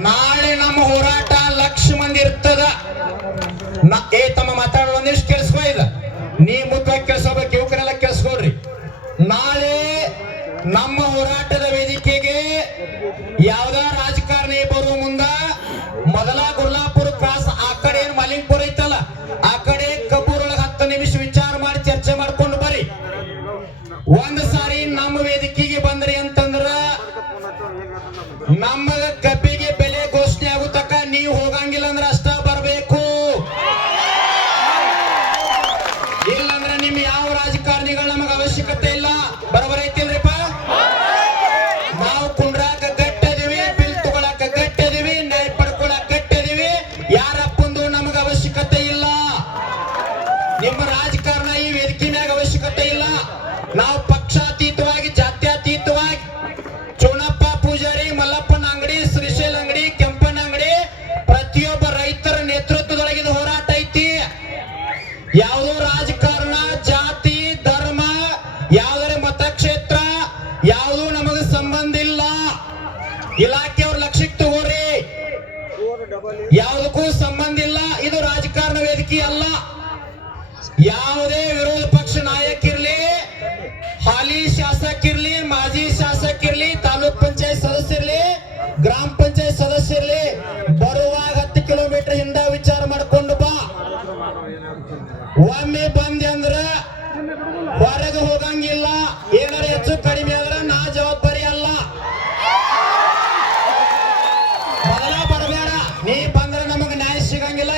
ನಾಳೆ ನಮ್ಮ ಹೋರಾಟ ಲಕ್ಷ ಮಂದಿ ಇರ್ತದ ಏ, ತಮ್ಮ ಮಾತಾಡೋ ಒಂದಿಷ್ಟು ಇಲ್ಲ? ನೀ ಮುಖ್ಯವಾಗಿ ಕೇಳಿಸ್ಕೋಬೇಕು, ಯುವಕರೆಲ್ಲ ಕೇಳಿಸ್ಕೊಳ್ರಿ. ನಾಳೆ ನಮ್ಮ ನಾವು ಪಕ್ಷಾತೀತವಾಗಿ, ಜಾತ್ಯತೀತವಾಗಿ, ಚೋಣಪ್ಪ ಪೂಜಾರಿ, ಮಲ್ಲಪ್ಪನ ಅಂಗಡಿ, ಶ್ರೀಶೈಲ ಅಂಗಡಿ, ಕೆಂಪನ ಅಂಗಡಿ, ಪ್ರತಿಯೊಬ್ಬ ರೈತರ ನೇತೃತ್ವದೊಳಗಿದ ಹೋರಾಟ ಐತಿ. ಯಾವುದೋ ರಾಜಕಾರಣ, ಜಾತಿ, ಧರ್ಮ, ಯಾವುದೇ ಮತಕ್ಷೇತ್ರ, ಯಾವುದೂ ನಮಗೆ ಸಂಬಂಧ ಇಲ್ಲ. ಇಲಾಖೆಯವ್ರ ಲಕ್ಷಕ್ಕೆ ತಗೋರಿ. ಯಾವುದಕ್ಕೂ ತಾಲೂಕ್ ಪಂಚಾಯತ್ ಸದಸ್ಯ ಇರ್ಲಿ, ಗ್ರಾಮ ಪಂಚಾಯತ್ ಸದಸ್ಯ ಇರ್ಲಿ, ಬರುವಾಗ ಹತ್ತು ಕಿಲೋಮೀಟರ್ ಹಿಂದ ವಿಚಾರ ಮಾಡ್ಕೊಂಡು ಬಾ. ಒಮ್ಮೆ ಬಂದೆ ಅಂದ್ರ ಹೊರಗೆ ಹೋಗಂಗಿಲ್ಲ, ಏನಾರ ಹೆಚ್ಚು ಕಡಿಮೆ ಆದ್ರ ನಾ ಜವಾಬ್ದಾರಿ ಅಲ್ಲ. ಮೊದಲ ಬರಬೇಡ ನೀ ಬಂದ್ರ ನಮಗ್ ನ್ಯಾಯ ಸಿಗಂಗಿಲ್ಲ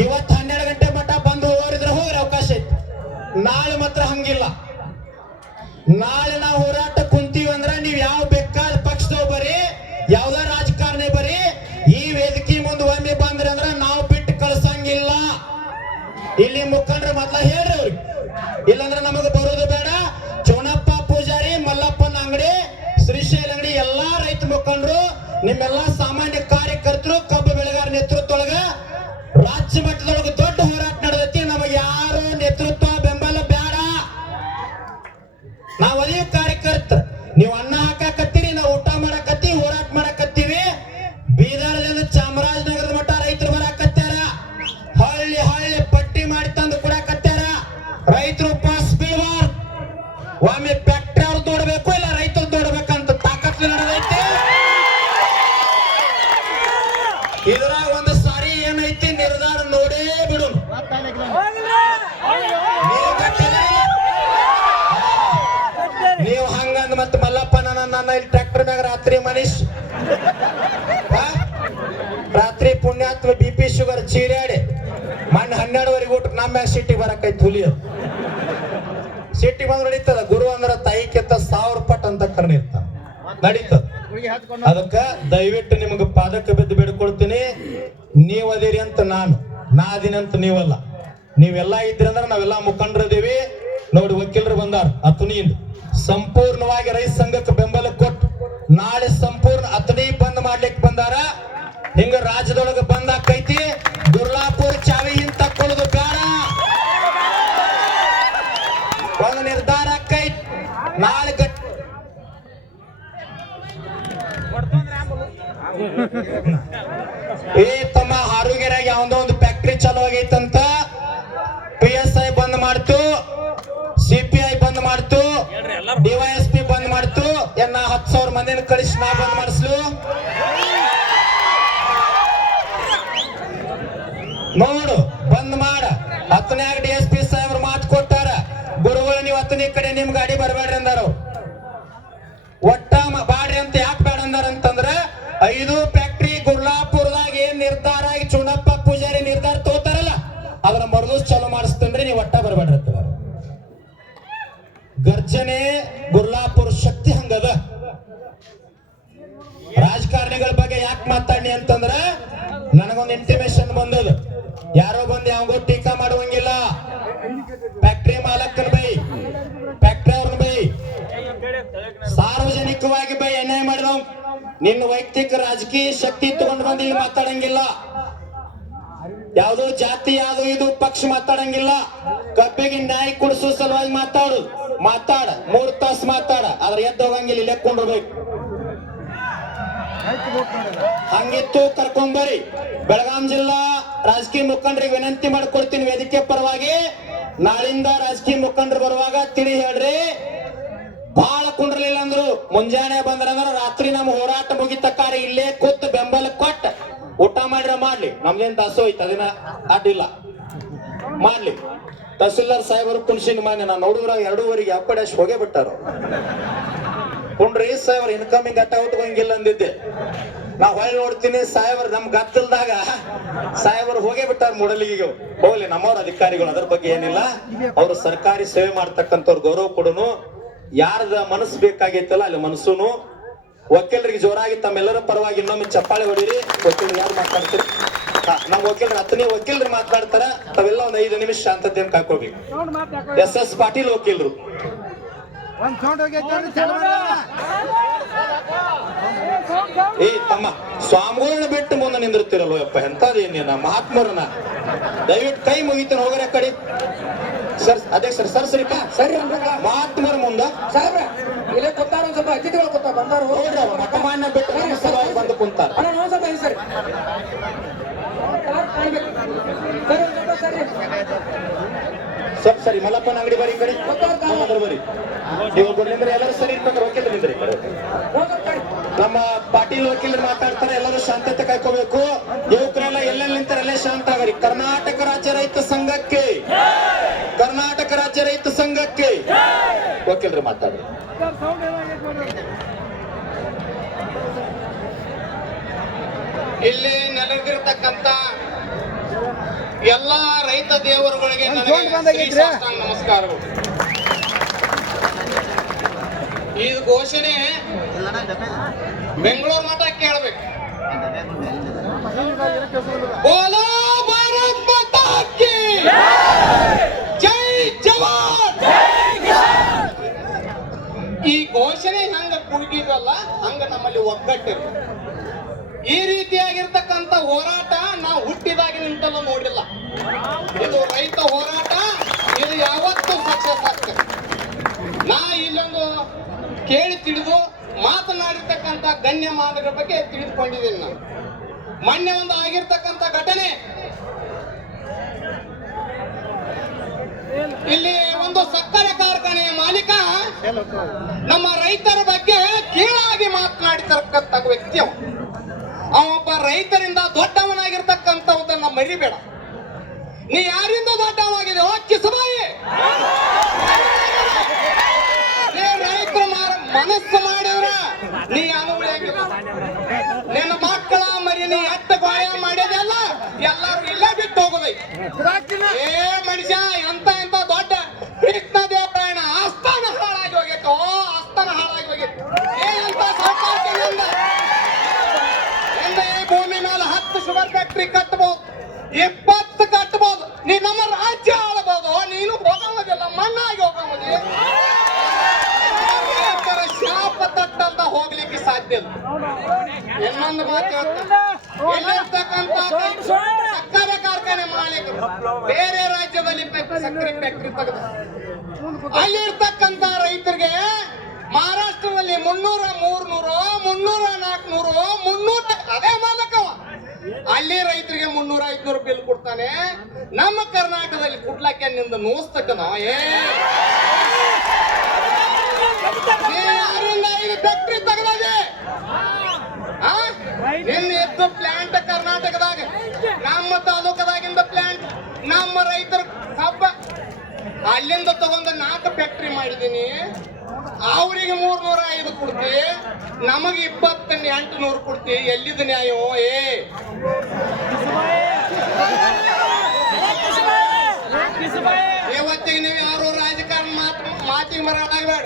ಇವತ್ತು ಹನ್ನೆರಡು ಗಂಟೆ ಮಟ್ಟ ಬಂದು ಹೋಗೋರಿದ್ರೆ ಹೋಗ್ರಿ ಅವಕಾಶ ಐತಿ ನಾಳೆ ಮಾತ್ರ ಹಂಗಿಲ್ಲ. ನಾಳೆ ನಾವು ಹೋರಾಟ ಕುಂತೀವಿ ಅಂದ್ರೆ ನೀವ್ ಯಾವ ಬೇಕಾದ ಪಕ್ಷದವ್ ಬರೀ, ಯಾವ್ದ ರಾಜಕಾರಣಿ ಬರೀ, ಈ ವೇದಿಕೆ ಮುಂದೆ ಒಮ್ಮೆ ಬಂದ್ರೆ ಅಂದ್ರ ನಾವು ಬಿಟ್ಟು ಕಳ್ಸಂಗಿಲ್ಲ. ಇಲ್ಲಿ ಮುಖಂಡ್ರ ಮೊದ್ಲ ಹೇಳ್ರಿ ಅವ್ರಿಗೆ, ಇಲ್ಲಂದ್ರ ನಮಗ ಬರೋದು ಬೇಡ. ನಾವ್ ಅದೇ ಕಾರ್ಯಕರ್ತ. ನೀವು ಅನ್ನ ಪುಣ್ಯಾತ್ಮ ಬಿ ಪಿ ಶುಗರ್ ಚೀರ್ಯಾಡಿ. ಮಣ್ಣು ಹನ್ನೆರಡುವರೆಗೆ ಊಟ ನಮ್ಮ ಸಿಟ್ಟಿಗೆ ಬರಕೈತಿ ಹುಲಿ ಅದು. ಸಿಟ್ಟಿಗೆ ಬಂದ್ರೆ ನಡೀತದ? ಗುರು ಅಂದ್ರೆ ತಾಯಿ ಕೆತ್ತ ಸಾವಿರ ಪಟ್ ಅಂತ ಕರ್ಣ ಇರ್ತಾನ ನಡೀತದ? ಅದಕ್ಕ ದಯವಿಟ್ಟು ನಿಮಗೆ ಪಾದಕ್ಕೆ ಬಿದ್ದು ಬೇಡ್ಕೊಳ್ತೀನಿ. ನೀವ್ ಅದಿರಿ ಅಂತ ನಾನು. ನಾ ಅದೀನಿ ಅಂತ ನೀವಲ್ಲ. ನೀವೆಲ್ಲ ಇದ್ರಿ ಅಂದ್ರೆ ನಾವೆಲ್ಲ ಮುಖಂಡರದೀವಿ ನೋಡಿ ವಕೀಲರು ಬಂದಾರ ಅತನಿಯಿಂದ ಸಂಪೂರ್ಣವಾಗಿ ರೈತ ಸಂಘಕ್ಕೆ ಬೆಂಬಲ ಕೊಟ್ಟು ನಾಳೆ ಸಂಪೂರ್ಣ ಅತನಿ ಬಂದ್ ಮಾಡ್ಲಿಕ್ಕೆ ಬಂದಾರ. ಹಿಂಗ ರಾಜ್ಯದೊಳಗ ಬಂದ ಆಕೈತಿ ದುರ್ಲಾಪುರ ಚಾವಿ ಹಿಂದ್ ತಕ್ಕೊಳ್ಳೋದು ಬೇಡ. ಒಂದು ನಿರ್ಧಾರ ಆಕೈತಿ ನಾಳೆ ಏ ತಮ್ಮ ಆರೋಗ್ಯರಾಗಿ ಯಾವ್ದೋ ಒಂದು ಫ್ಯಾಕ್ಟ್ರಿ ಚಾಲು ಆಗೈತಂತ ಪಿ ಎಸ್ ಐ ಬಂದ್ ಮಾಡ್ತು ಸಿಪಿಐ ಬಂದ್ ಮಾಡ್ತು ಡಿವೈಎಸ್ಪಿ ಬಂದ್ ಮಾಡ್ತು, ಎನ್ನ ಹತ್ತು ಸಾವಿರ ಮಂದಿನ ಕಳಿಸಿ ನಾ ಬಂದ್ ಮಾಡಿಸ್ಲು ನೋಡು ಬಂದ್ ಮಾಡ ಹತ್ತನ್ಯಾಗ ಡಿ ಎಸ್ ಪಿ ಸಾಹೇಬ್ರು ಮಾತು ಕೊಟ್ಟಾರ ಗುರುಗಳು ನೀವು ಹತ್ತನೇ ಕಡೆ ನಿಮ್ ಗಾಡಿ ಬರಬೇಡ್ರಿ ಅಂದಾರ ಅವ್ರು. ಒಟ್ಟ ಮ- ಬಾಡ್ರಿ ಅಂತ ಯಾಕೆ ಬೇಡ ಅಂದಾರ ಅಂತಂದ್ರ ಐದು ಫ್ಯಾಕ್ಟ್ರಿ ಗುರ್ಲಾಪುರದಾಗ ಏನ್ ನಿರ್ಧಾರ? ಆಗಿ ಚುಣಪ್ಪ ಪೂಜಾರಿ ನಿರ್ಧಾರ ತಗೋತಾರಲ್ಲ, ಅದನ್ನ ಮರದೂಸ್ ಚಾಲು ಮಾಡಿಸ್ತಂದ್ರೆ ನೀವು ಒಟ್ಟ ಬರಬೇಡ್ರಿ ಗರ್ಜನೆ ಗುರ್ಲಾಪುರ ಶಕ್ತಿ ಹಂಗದ? ರಾಜಕಾರಣಿಗಳ ಬಗ್ಗೆ ಯಾಕೆ ಮಾತಾಡಿ ಅಂತಂದ್ರ, ನನಗೊಂದು ಇಂಟಿಮೇಶನ್ ಬಂದದ. ಯಾರೋ ಬಂದು ಯಾವಾಗೋ ಟೀಕಾ ಮಾಡುವಂಗಿಲ್ಲ. ಫ್ಯಾಕ್ಟ್ರಿ ಮಾಲಕನ ಬೈ ಫ್ಯಾಕ್ಟ್ರಿ ಅವ್ರನ್ನ ಬೈ. ಸಾರ್ವಜನಿಕವಾಗಿ ಬೈ, ಅನ್ಯಾಯ ಮಾಡಿದವ್ ನಿನ್ನ ವೈಯಕ್ತಿಕ ರಾಜಕೀಯ ಶಕ್ತಿ ತಗೊಂಡು ಬಂದು ಇಲ್ಲಿ ಮಾತಾಡಂಗಿಲ್ಲ. ಯಾವುದೋ ಜಾತಿ, ಯಾವುದು ಇದು, ಪಕ್ಷ ಮಾತಾಡಂಗಿಲ್ಲ. ಕಬ್ಬಿಗೆ ನ್ಯಾಯ ಕೊಡಿಸೋ ಸಲುವಾಗಿ ಮಾತಾಡು. ಮಾತಾಡ, ಮೂರ್ ತಾಸು ಮಾತಾಡ. ಆದ್ರೆ ಎದ್ದು ಹೋಗಂಗಿಲ್ಲ, ಇಲ್ಲೇ ಹಂಗಿತ್ತು ಕರ್ಕೊಂಬರಿ ಬೆಳಗಾಂ ಜಿಲ್ಲಾ ರಾಜಕೀಯ ಮುಖಂಡರಿಗೆ ವಿನಂತಿ ಮಾಡ್ಕೊಳ್ತೀನಿ ವೇದಿಕೆ ಪರವಾಗಿ ನಾಳಿಂದ ರಾಜಕೀಯ ಮುಖಂಡರು ಬರುವಾಗ ತಿಳಿ ಹೇಳ್ರಿ. ಮುಂಜಾನೆ ಬಂದ್ರಂದ್ರ ರಾತ್ರಿ ನಮ್ಮ ಹೋರಾಟ ಮುಗಿತಕ್ಕಾರ ಇಲ್ಲೇ ಕೂತ್ ಬೆಂಬಲ ಕೊಟ್ಟ ಊಟ ಮಾಡ್ರ ಮಾಡ್ಲಿ. ನಮ್ದೇನ್ ದಾಸ ಹೋಯ್ತು, ಅದನ್ನ ಅಡ್ಡಿಲ್ಲ. ಮಾಡ್ಲಿ. ತಹಸೀಲ್ದಾರ್ ಸಾಹೇಬರು ಕುಣ್ಸಿನ ಮಾನ್ಯ, ನಾನು ನೋಡಿದ್ರ ಎರಡೂವರೆಗೆ ಯಾವ ಅಷ್ಟು ಹೋಗೇ ಬಿಟ್ಟಾರು. ಕುಂಡ್ರಿ ಸಾಹೇಬ್ರ ಇನ್ಕಮಿಂಗ್ ಅಟ್ಟ ಉಟ್ಕೊಂಗಿಲ್ಲ ಅಂದಿದ್ದೆ. ನಾ ಹೊಳ್ಳಿ ನೋಡ್ತೀನಿ ಸಾಹೇಬ್ರ, ನಮ್ ಗತ್ತಲ್ದಾಗ ಸಾಹೇಬರು ಹೋಗೇ ಬಿಟ್ಟಾರ ಮೂಡಲಿಗೆ ಹೋಗ್ಲಿ, ನಮ್ಮವ್ರ ಅಧಿಕಾರಿಗಳು ಅದ್ರ ಬಗ್ಗೆ ಏನಿಲ್ಲ. ಅವರು ಸರ್ಕಾರಿ ಸೇವೆ ಮಾಡ್ತಕ್ಕಂಥವ್ರು ಗೌರವ ಕೊಡುನು. ಯಾರದ ಮನಸ್ಸು ಬೇಕಾಗೈತಲ್ಲ ಅಲ್ಲಿ ಮನಸ್ಸುನು ವಕೀಲರಿಗೆ ಜೋರಾಗಿ ತಮ್ಮೆಲ್ಲರ ಪರವಾಗಿ ಇನ್ನೊಮ್ಮೆ ಚಪ್ಪಾಳೆ ಹೊಡೀರಿ. ವಕೀಲರು ಯಾರು ಮಾತಾಡ್ತೀರಿ? ನಮ್ ನಮ್ಮ ವಕೀಲರು ಹತ್ತನೇ ವಕೀಲರು ಮಾತಾಡ್ತಾರ ತಾವೆಲ್ಲ ಒಂದ್ ಐದು ನಿಮಿಷ ಶಾಂತತೆಯನ್ನು ಕಾಕೋಬೇಕು ಎಸ್ ಎಸ್ ಪಾಟೀಲ್ ವಕೀಲರು ಒಂದ್ ಸೌಂಡ್ ಹೋಗೈತೆ ನೋಡ್ರಿ ಚಾಲು ಮಾಡೋಣ. ಏ ತಮ್ಮ ಸ್ವಾಮಿಗಳನ್ನ ಬಿಟ್ಟು ಮುಂದೆ ನಿಂದಿರ್ತಿರಲ್ವ ಯಪ್ಪ ಎಂತದೇನೇನ ಮಹಾತ್ಮರನ್ನ ದಯವಿಟ್ಟು ಕೈ ಮುಗಿತಾನ ಹೋಗರ ಕಡಿ. ಸರ್ ಅದೇ ಸರ್ ಸರ್ ಸರಿಪ ಸರಿ ಮಹಾತ್ಮರ ಮುಂದ. ಸಾಹೇಬ್ರ ಇಲ್ಲೇ ಕೊತ್ತಾರ ಸ್ವಲ್ಪ ಅತಿಥಿಗಳು ಕೊತ್ತ ಬಂದಾರ. ಅವ್ರು ಮಠಮಾನ್ಯ ಬಿಟ್ಟು ಬಂದು ಕುಂತಾರ. ಸರಿ. ಸರಿ ಸರಿ. ಸರ್ ಸರಿ ಮಲ್ಲಪ್ಪನ ಅಂಗಡಿ ಬರೀ ಕಡೆ. ಬರೀ. ನೀವು ಎಲ್ಲರೂ ಸರಿ ಇರ್ಬೇಕಾರೆ ವಕೀಲರು ನಿಂದ್ರಿ ಈ ಕಡೆ ಒಂದ್ ಸ್ವಲ್ಪ ಸರಿ. ನಮ್ಮ ಪಾಟೀಲ್ ವಕೀಲರು ಮಾತಾಡ್ತಾರೆ ಎಲ್ಲರೂ ಶಾಂತತೆ ಕಾಯ್ಕೋಬೇಕು. ಯುವಕರೆಲ್ಲ ಎಲ್ಲೆಲ್ಲಿ ನಿಂತಾರೆ ಅಲ್ಲೇ ಶಾಂತ ಆಗರಿ ಕರ್ನಾಟಕ ರಾಜ್ಯ ರೈತ ಸಂಘಕ್ಕೆ. ಕರ್ನಾಟಕ ರಾಜ್ಯ ರೈತ ಸಂಘಕ್ಕೆ. ವಕೀಲರು ಮಾತಾಡಿ ಇಲ್ಲಿ ನೆಲೆದಿರ್ತಕ್ಕಂತ ಎಲ್ಲಾ ರೈತ ದೇವರುಗಳಿಗೆ ನಮಸ್ಕಾರಗಳು. ಈ ಘೋಷಣೆ ಬೆಂಗಳೂರು ಮಠ ಕೇಳಬೇಕು. ಬೋಲೋ ಭಾರತ್ ಮಾತಾ ಕಿ ಜೈ ಜವಾನ್. ಈ ಘೋಷಣೆ ಹಂಗ ಕುಡುಗಿದ್ರಲ್ಲ, ಹಂಗ ನಮ್ಮಲ್ಲಿ ಒಗ್ಗಟ್ಟಿರು. ಈ ರೀತಿಯಾಗಿರ್ತಕ್ಕಂಥ ಹೋರಾಟ ನಾವು ಹುಟ್ಟಿದಾಗಿನಿಂದಲೂ ನೋಡಿಲ್ಲ. ಇದು ರೈತ ಹೋರಾಟ, ಇದು ಯಾವತ್ತೂ ಸಕ್ಸಸ್ ಆಗ್ತದೆ. ನಾ ಇಲ್ಲೊಂದು ಕೇಳಿ ತಿಳಿದು ಮಾತನಾಡಿರ್ತಕ್ಕಂಥ ಗಣ್ಯ ಮಾದರ ಬಗ್ಗೆ ತಿಳಿದುಕೊಂಡಿದ್ದೀನಿ ನಾನು. ಮೊನ್ನೆ ಒಂದು ಆಗಿರ್ತಕ್ಕಂಥ ಘಟನೆ. ಇಲ್ಲಿ ಒಂದು ಸಕ್ಕರೆ ಕಾರ್ಖಾನೆಯ ಮಾಲೀಕ ನಮ್ಮ ರೈತರ ಬಗ್ಗೆ ಕೀಳಾಗಿ ಮಾತನಾಡಿರ್ತಕ್ಕಂಥ ವ್ಯಕ್ತಿ ಅವ ಒಬ್ಬ ರೈತರಿಂದ ದೊಡ್ಡವನಾಗಿರ್ತಕ್ಕಂಥವನ್ನ ಮರಿಬೇಡ. ನೀ ಯಾರಿಂದ ದೊಡ್ಡವನಾಗಿದೆ ಕಿಸಬಾಯಿ. ರೈತರ ಮನಸ್ಸು ಮಾಡಿದ್ರ ನೀ ಅನುಭವಿಯಾಗಿಲ್ಲ ನಿನ್ನ ಮಕ್ಕಳ ಮರಿ ನೀ ಎಟ್ಟ ಗಾಯ ಮಾಡಿದೆಲ್ಲ ಎಲ್ಲರೂ ಇಲ್ಲೇ ಬಿಟ್ಟು ಹೋಗೋದೈ. ಏ ಮನುಷ್ಯ ಎಂತ ಎಂತ ದೊಡ್ಡ ಕೃಷ್ಣ ದೇವರಾಯಣ ಆಸ್ಥಾನ ಹಾಳಾಗಿ ಹೋಗಿತ್ತು. ಆಸ್ಥಾನ ಹಾಳಾಗಿ ಹೋಗಿತ್ತು. ಏ ಅಂತ ಸಾಕಾಗ್ತಿಲ್ಲ ಎಂದ ಈ ಭೂಮಿ ಮೇಲೆ ಹತ್ತು ಶುಗರ್ ಫ್ಯಾಕ್ಟ್ರಿ ಕಟ್ಟಬಹುದು ಇಪ್ಪತ್ತು ಕಟ್ಟಬಹುದು ನೀ ನಮ್ಮ ರಾಜ್ಯ ಆಳಬಹುದು ನೀನು ಹೋಗೋದಿಲ್ಲ ಮಣ್ಣಾಗಿ ಹೋಗೋದಿ ಶಾಪ ತಟ್ಟಂತ ಹೋಗ್ಲಿಕ್ಕೆ ಸಾಧ್ಯ ಇಲ್ಲ. ಇನ್ನೊಂದು ಮಾತು ಹೇಳ್ತೇನೆ. ಬೇರೆ ರಾಜ್ಯದಲ್ಲಿ ಸಕ್ಕರೆ ಫ್ಯಾಕ್ಟ್ರಿ ತೆಗೆದ. ಅಲ್ಲಿರ್ತಕ್ಕಂತ ರೈತರಿಗೆ ಮಹಾರಾಷ್ಟ್ರದಲ್ಲಿ ಮುನ್ನೂರ ಮೂರ್ನೂರು, ಮುನ್ನೂರ ನಾಲ್ಕನೂರು ಮುನ್ನೂರ ಅದೇ ಮಾಲಕವ ಅಲ್ಲಿ ರೈತರಿಗೆ ಮುನ್ನೂರ ಐದ್ನೂರು ಬಿಲ್ ಕೊಡ್ತಾನೆ. ನಮ್ಮ ಕರ್ನಾಟಕದಲ್ಲಿ ಕುಡ್ಲಾಕೆ ನಿಂದ ನೋಸ್ತಕ್ಕನ, ಏ. ಫ್ಯಾಕ್ಟ್ರಿ ತೆಗೆದಾಗೆ. ಪ್ಲಾಂಟ್ ಕರ್ನಾಟಕದಾಗ, ನಮ್ಮ ತಾಲೂಕದಾಗಿಂದ ಪ್ಲಾಂಟ್ ನಮ್ಮ ರೈತರ ಕಬ್ಬ ಅಲ್ಲಿಂದ ತಗೊಂಡ ನಾಲ್ಕು ಫ್ಯಾಕ್ಟ್ರಿ ಮಾಡಿದೀನಿ ಅವ್ರಿಗೆ ಮೂರ್ನೂರ ಐದು ಕೊಡ್ತಿ ನಮಗೆ ಇಪ್ಪತ್ತ ಎಂಟು ನೂರು ಕೊಡ್ತಿ ಎಲ್ಲಿದ ನ್ಯಾಯ ಏ ಇವತ್ತಿಗೆ ನೀವು ಯಾರು ರಾಜಕಾರಣ ಮಾತು ಮಾತಿಗೆ ಮರಳಾಗಬೇಡ